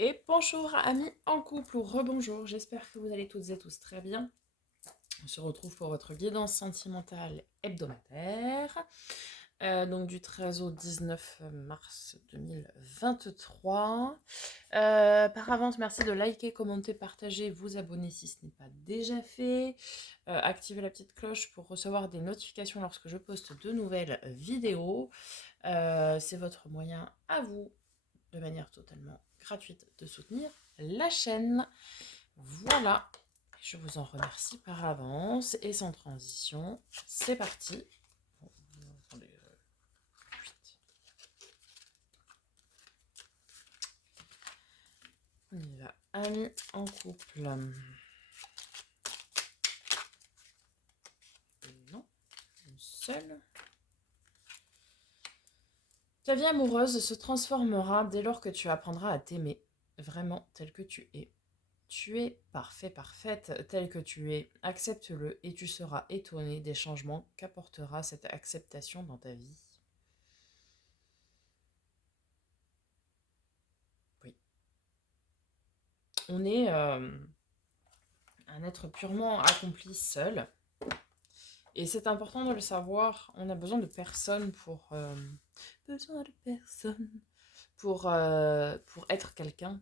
Et bonjour amis en couple ou rebonjour, j'espère que vous allez toutes et tous très bien. On se retrouve pour votre guidance sentimentale hebdomadaire, donc du 13 au 19 mars 2023. Par avance, merci de liker, commenter, partager, vous abonner si ce n'est pas déjà fait. Activez la petite cloche pour recevoir des notifications lorsque je poste de nouvelles vidéos. C'est votre moyen à vous, de manière totalement gratuite, de soutenir la chaîne. Voilà, je vous en remercie par avance et sans transition, c'est parti. Bon, attendez, on y va. Amis en couple. Non, une seule. Ta vie amoureuse se transformera dès lors que tu apprendras à t'aimer, vraiment tel que tu es. Tu es parfait, parfaite, tel que tu es. Accepte-le et tu seras étonné des changements qu'apportera cette acceptation dans ta vie. Oui. On est un être purement accompli seul. Et c'est important de le savoir. On a besoin de personne pour... besoin de personne pour être quelqu'un.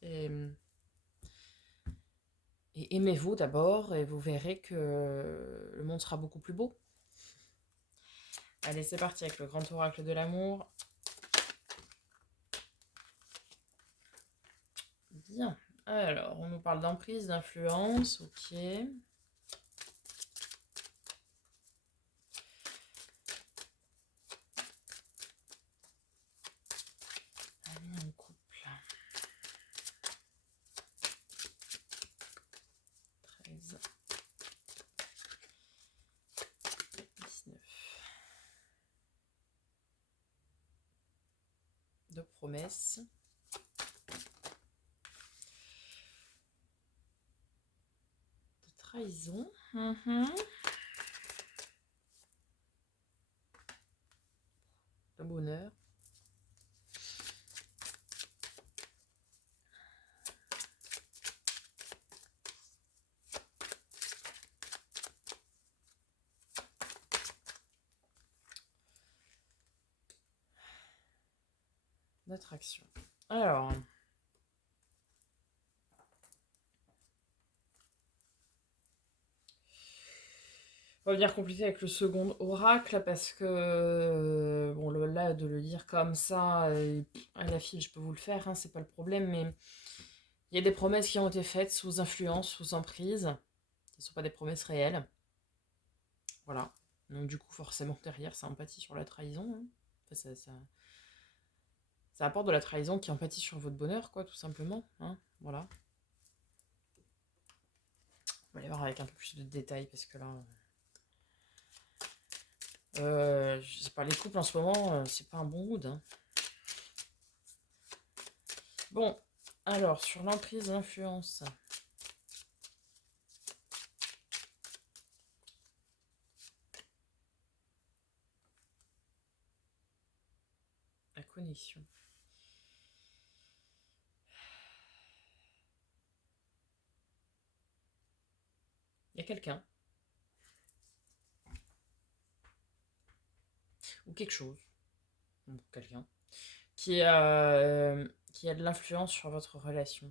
Et, et aimez-vous d'abord et vous verrez que le monde sera beaucoup plus beau. Allez, c'est parti avec le grand oracle de l'amour. Bien. Alors, on nous parle d'emprise, d'influence, ok. Amis en couple. 13. 19. De promesses. De trahison. De bonheur. D'attraction. Alors, on va venir compliquer avec le second oracle parce que, bon, là, de le lire comme ça, à la file, je peux vous le faire, hein, c'est pas le problème, mais il y a des promesses qui ont été faites sous influence, sous emprise, qui ne sont pas des promesses réelles. Voilà. Donc, du coup, forcément, derrière, ça empathie sur la trahison. Hein. Enfin, ça apporte de la trahison qui empathie sur votre bonheur, quoi, tout simplement. Hein. Voilà. On va aller voir avec un peu plus de détails parce que là. Je sais pas, les couples en ce moment, c'est pas un bon mood. Hein. Bon, alors, sur l'emprise d'influence. La connexion. Il y a quelqu'un. Ou quelque chose. Ou quelqu'un. Qui a de l'influence sur votre relation.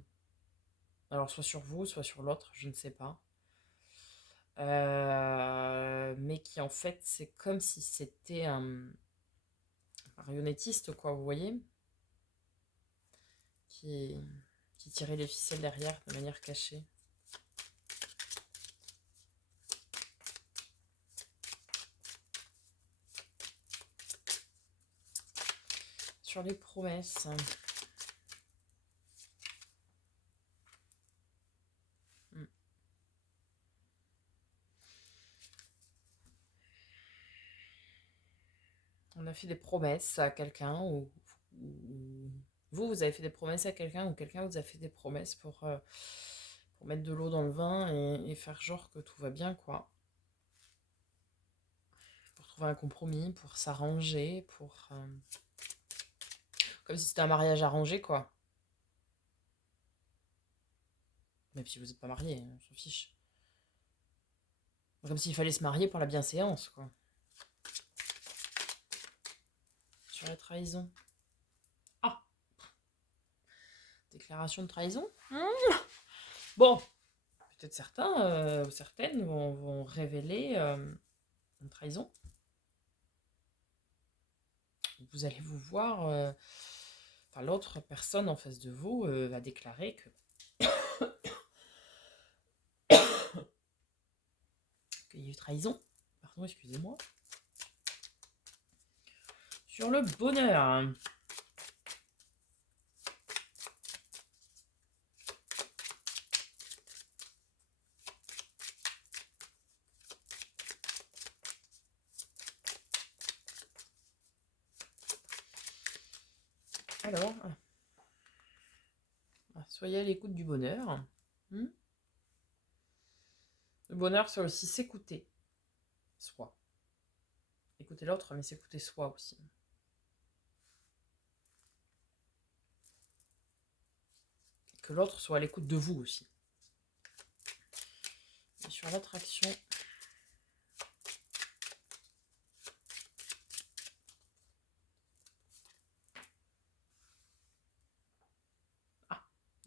Alors, soit sur vous, soit sur l'autre, je ne sais pas. Mais qui, en fait, c'est comme si c'était un marionnettiste, quoi, vous voyez, qui, qui tirait les ficelles derrière de manière cachée. Sur les promesses. On a fait des promesses à quelqu'un ou vous avez fait des promesses à quelqu'un ou quelqu'un vous a fait des promesses pour mettre de l'eau dans le vin et faire genre que tout va bien, quoi. Pour trouver un compromis, pour s'arranger, comme si c'était un mariage arrangé, quoi. Même si vous n'êtes pas marié, on s'en fiche. Comme s'il fallait se marier pour la bienséance, quoi. Sur la trahison. Ah, déclaration de trahison. Bon, peut-être certains, certaines vont révéler une trahison. Vous allez vous voir, enfin l'autre personne en face de vous va déclarer qu'il y a eu trahison. Pardon, excusez-moi. Sur le bonheur. Alors, soyez à l'écoute du bonheur. Le bonheur, c'est aussi s'écouter. Soi. Écouter l'autre, mais s'écouter soi aussi. Que l'autre soit à l'écoute de vous aussi. Et sur l'attraction,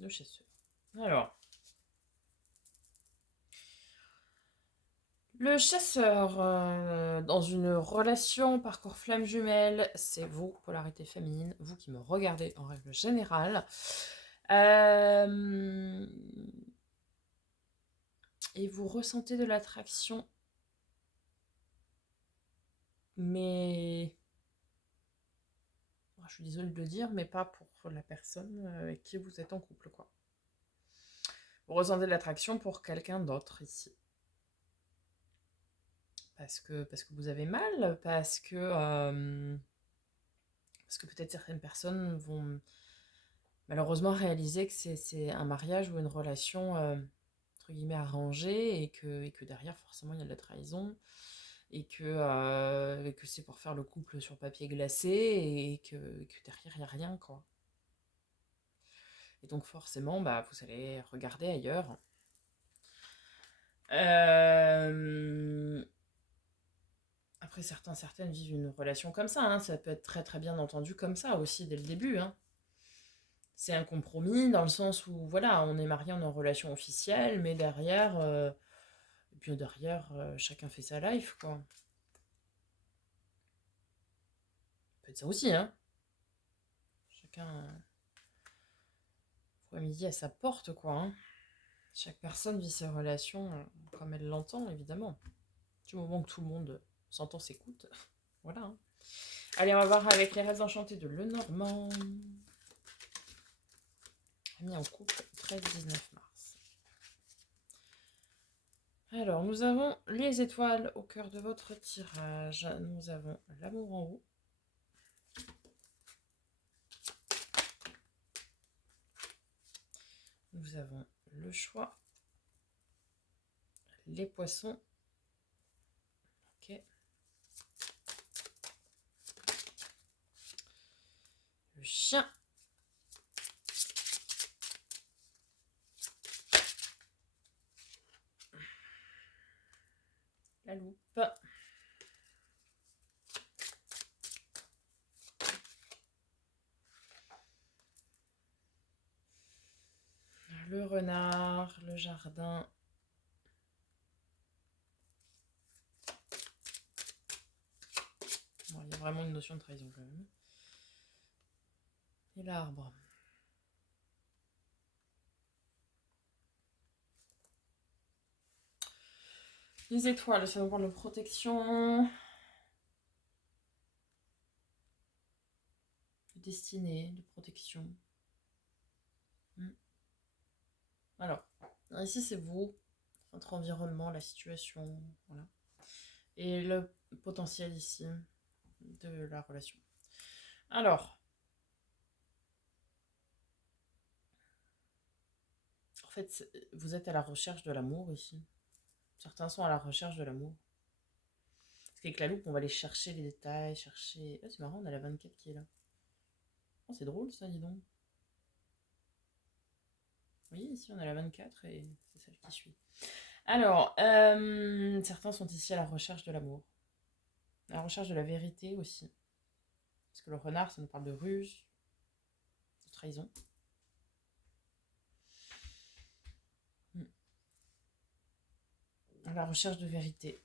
le chasseur. Alors, le chasseur dans une relation parcours flamme jumelle, c'est vous, polarité féminine, vous qui me regardez en règle générale. Et vous ressentez de l'attraction, mais je suis désolée de le dire, mais pas pour la personne avec qui vous êtes en couple, quoi. Vous ressentez de l'attraction pour quelqu'un d'autre ici. Parce que vous avez mal, parce que peut-être certaines personnes vont malheureusement réaliser que c'est un mariage ou une relation entre guillemets arrangée et que derrière forcément il y a de la trahison et que c'est pour faire le couple sur papier glacé et que derrière il n'y a rien, quoi. Et donc forcément vous allez regarder ailleurs. Après, certaines vivent une relation comme ça, hein. Ça peut être très très bien entendu comme ça aussi dès le début, hein. C'est un compromis dans le sens où, voilà, on est marié, on est en relation officielle, mais derrière, chacun fait sa life, quoi. Ça peut être ça aussi, hein. Chacun voit midi à sa porte, quoi, hein. Chaque personne vit ses relations comme elle l'entend, évidemment. Du moment que tout le monde s'entend, s'écoute. Voilà, hein. Allez, on va voir avec les rêves enchantés de Lenormand. Mis en couple 13-19 mars. Alors, nous avons les étoiles au cœur de votre tirage. Nous avons l'amour en haut. Nous avons le choix. Les poissons. Ok. Le chien. La loupe. Le renard, le jardin. Bon, il y a vraiment une notion de trahison quand même. Et l'arbre. Les étoiles, ça nous parle de protection. De destinée, de protection. Alors, ici c'est vous, votre environnement, la situation, voilà. Et le potentiel ici de la relation. Alors, en fait, vous êtes à la recherche de l'amour ici. Certains sont à la recherche de l'amour. Parce qu'avec la loupe, on va aller chercher les détails, chercher... Ah, c'est marrant, on a la 24 qui est là. Oh, c'est drôle ça, dis donc. Oui, ici on a la 24 et c'est celle qui suit. Alors, certains sont ici à la recherche de l'amour, à la recherche de la vérité aussi. Parce que le renard, ça nous parle de ruse, de trahison. À la recherche de vérité.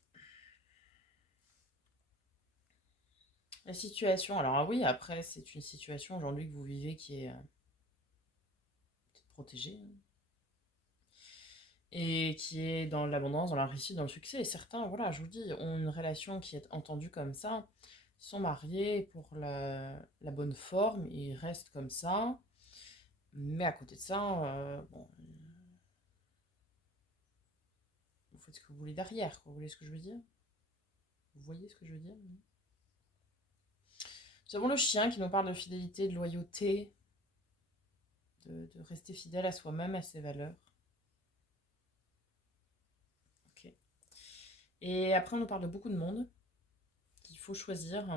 La situation, alors oui, après, c'est une situation aujourd'hui que vous vivez qui est peut-être protégée, hein, et qui est dans l'abondance, dans la réussite, dans le succès. Et certains, voilà, je vous dis, ont une relation qui est entendue comme ça, ils sont mariés pour la bonne forme, ils restent comme ça. Mais à côté de ça, bon, vous faites ce que vous voulez derrière, quoi. Vous voyez ce que je veux dire? Vous voyez ce que je veux dire? Nous avons le chien qui nous parle de fidélité, de loyauté, de rester fidèle à soi-même, à ses valeurs. Ok. Et après, on nous parle de beaucoup de monde qu'il faut choisir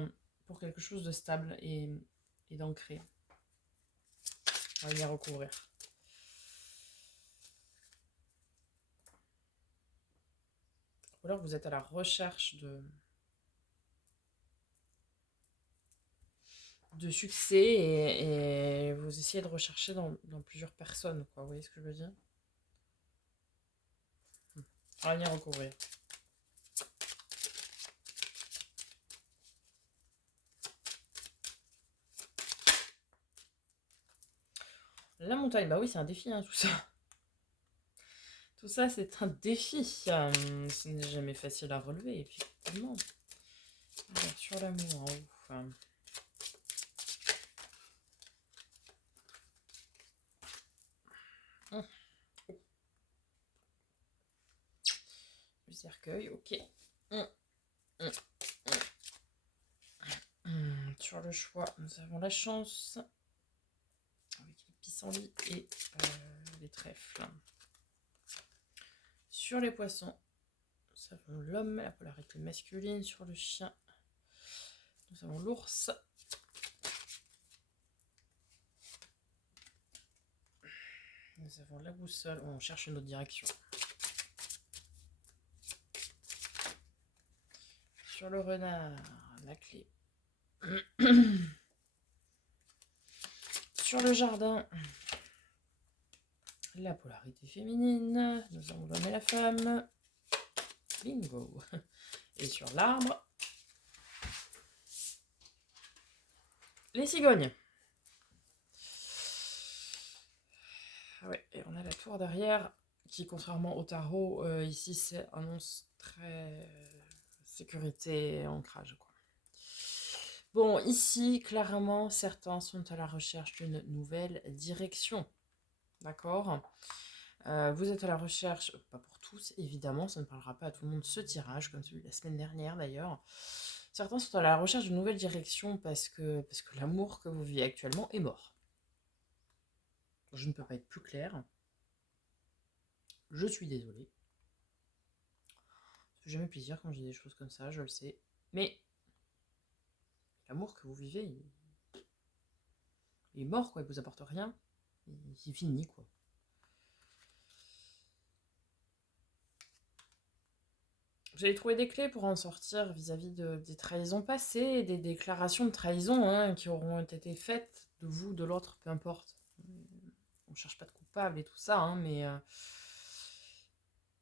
pour quelque chose de stable et d'ancré. On va venir recouvrir. Ou alors vous êtes à la recherche de succès et vous essayez de rechercher dans plusieurs personnes, quoi. Vous voyez ce que je veux dire? On va venir recouvrir. La montagne, bah oui, c'est un défi, hein, tout ça. Tout ça, c'est un défi. Ce n'est jamais facile à relever, effectivement. Alors, sur l'amour, en haut. Le cercueil, ok. Sur le choix, nous avons la chance avec les pissenlits et les trèfles. Sur les poissons, nous avons l'homme, la polarité masculine. Sur le chien, nous avons l'ours. Nous avons la boussole. On cherche une autre direction. Sur le renard, la clé. Sur le jardin, la polarité féminine. Nous avons l'homme et la femme. Bingo. Et sur l'arbre, les cigognes. Ouais, et on a la tour derrière qui, contrairement au tarot, ici, c'est annonce très sécurité et ancrage, quoi. Bon, ici, clairement, certains sont à la recherche d'une nouvelle direction. D'accord? Vous êtes à la recherche, pas pour tous, évidemment, ça ne parlera pas à tout le monde ce tirage, comme celui de la semaine dernière d'ailleurs. Certains sont à la recherche d'une nouvelle direction parce que l'amour que vous vivez actuellement est mort. Je ne peux pas être plus claire. Je suis désolée. Ça fait jamais plaisir quand je dis des choses comme ça, je le sais. Mais l'amour que vous vivez, il est mort, quoi. Il vous apporte rien. Il finit, quoi. Vous allez trouver des clés pour en sortir vis-à-vis des trahisons passées, des déclarations de trahison, hein, qui auront été faites de vous, de l'autre, peu importe. On cherche pas de coupable et tout ça, hein,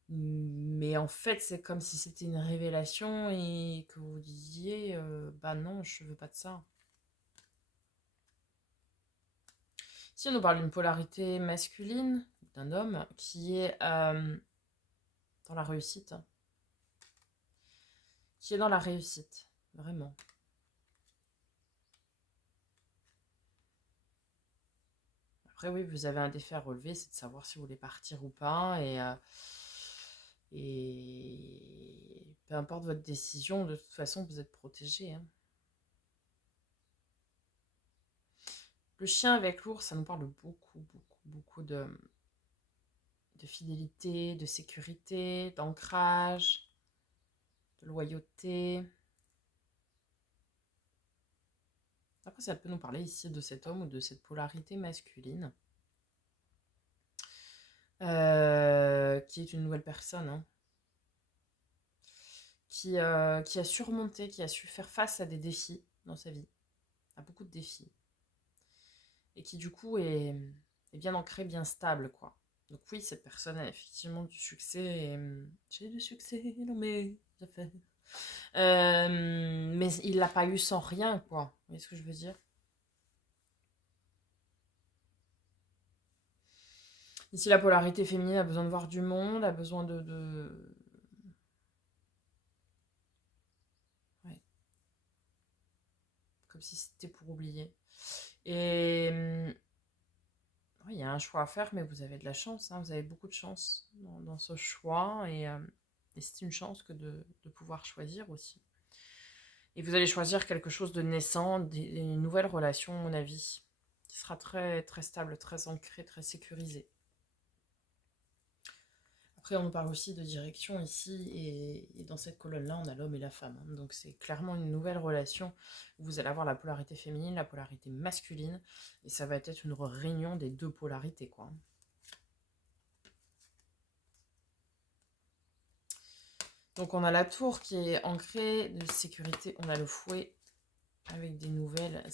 mais en fait, c'est comme si c'était une révélation et que vous disiez bah non, je veux pas de ça. Si on nous parle d'une polarité masculine, d'un homme qui est dans la réussite, vraiment. Après, oui, vous avez un défi à relever, c'est de savoir si vous voulez partir ou pas, et peu importe votre décision, de toute façon, vous êtes protégé, hein. Le chien avec l'ours, ça nous parle beaucoup de fidélité, de sécurité, d'ancrage, de loyauté. Après, ça peut nous parler ici de cet homme ou de cette polarité masculine. qui est une nouvelle personne, hein, qui a surmonté, qui a su faire face à des défis dans sa vie, à beaucoup de défis, et qui du coup est bien ancrée, bien stable, quoi. Donc oui, cette personne a effectivement du succès, et j'ai du succès dans mes affaires. Mais il l'a pas eu sans rien, quoi. Vous voyez ce que je veux dire? Ici, la polarité féminine a besoin de voir du monde, a besoin ouais, comme si c'était pour oublier. Et ouais, il y a un choix à faire, mais vous avez de la chance, hein, vous avez beaucoup de chance dans ce choix, et c'est une chance que de pouvoir choisir aussi. Et vous allez choisir quelque chose de naissant, une nouvelle relation, à mon avis, qui sera très, très stable, très ancrée, très sécurisée. Après, on parle aussi de direction ici, et dans cette colonne-là, on a l'homme et la femme, hein. Donc c'est clairement une nouvelle relation où vous allez avoir la polarité féminine, la polarité masculine, et ça va être une réunion des deux polarités, quoi. Donc on a la tour qui est ancrée de sécurité, on a le fouet avec des nouvelles.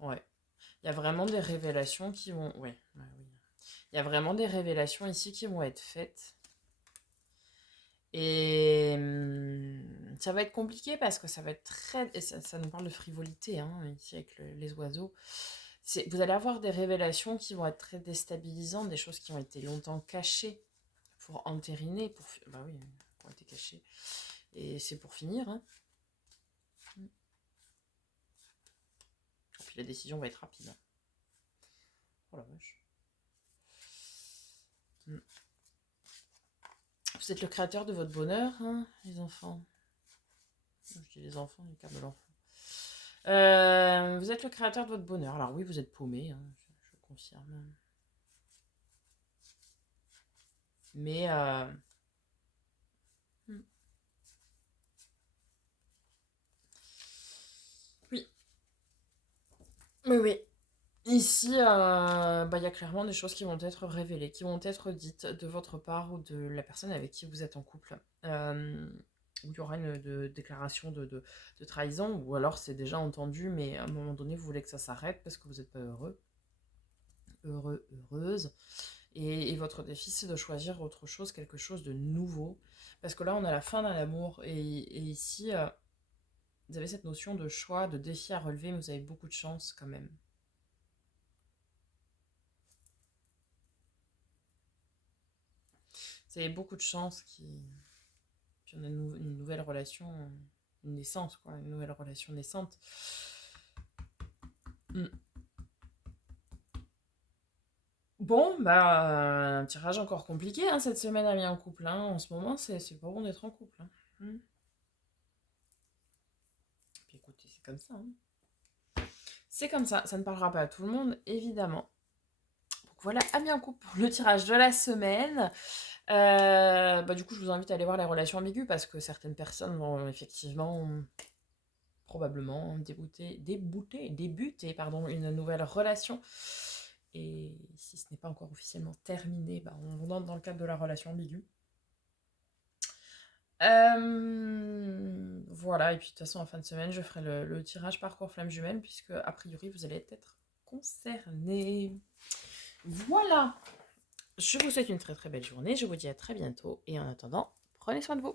Ouais. Il y a vraiment des révélations qui vont... Ouais, ouais, oui. Il y a vraiment des révélations ici qui vont être faites. Et ça va être compliqué parce que ça va être très... et ça nous parle de frivolité, hein, ici avec les oiseaux. Vous allez avoir des révélations qui vont être très déstabilisantes, des choses qui ont été longtemps cachées pour entériner, bah oui, qui ont été cachées. Et c'est pour finir, hein. Et puis la décision va être rapide, hein. Oh la vache. Vous êtes le créateur de votre bonheur, hein, les enfants. Je dis les enfants, les cartes de l'enfant. Vous êtes le créateur de votre bonheur. Alors oui, vous êtes paumé, hein, je confirme. Mais oui, oui, oui. Ici, bah, y a clairement des choses qui vont être révélées, qui vont être dites de votre part ou de la personne avec qui vous êtes en couple. Où il y aura une déclaration de trahison, ou alors c'est déjà entendu, mais à un moment donné, vous voulez que ça s'arrête parce que vous n'êtes pas heureuse. Et votre défi, c'est de choisir autre chose, quelque chose de nouveau. Parce que là, on a la fin d'un amour. Et ici, vous avez cette notion de choix, de défi à relever, mais vous avez beaucoup de chance quand même. Vous avez beaucoup de chance puis on a une nouvelle relation, une naissance, quoi, une nouvelle relation naissante. Mm. Bon, bah, un tirage encore compliqué, hein, cette semaine à bien en couple, hein. En ce moment, c'est pas bon d'être en couple, hein. Puis écoutez, c'est comme ça, hein. C'est comme ça ne parlera pas à tout le monde, évidemment. Donc voilà, amis en couple pour le tirage de la semaine. Bah, du coup, je vous invite à aller voir les relations ambiguës parce que certaines personnes vont effectivement probablement débuter pardon, une nouvelle relation. Et si ce n'est pas encore officiellement terminé, bah, on entre dans le cadre de la relation ambiguë. Voilà, et puis de toute façon, en fin de semaine, je ferai le tirage parcours flamme jumelle, puisque a priori, vous allez être concernés. Voilà, je vous souhaite une très très belle journée, je vous dis à très bientôt, et en attendant, prenez soin de vous.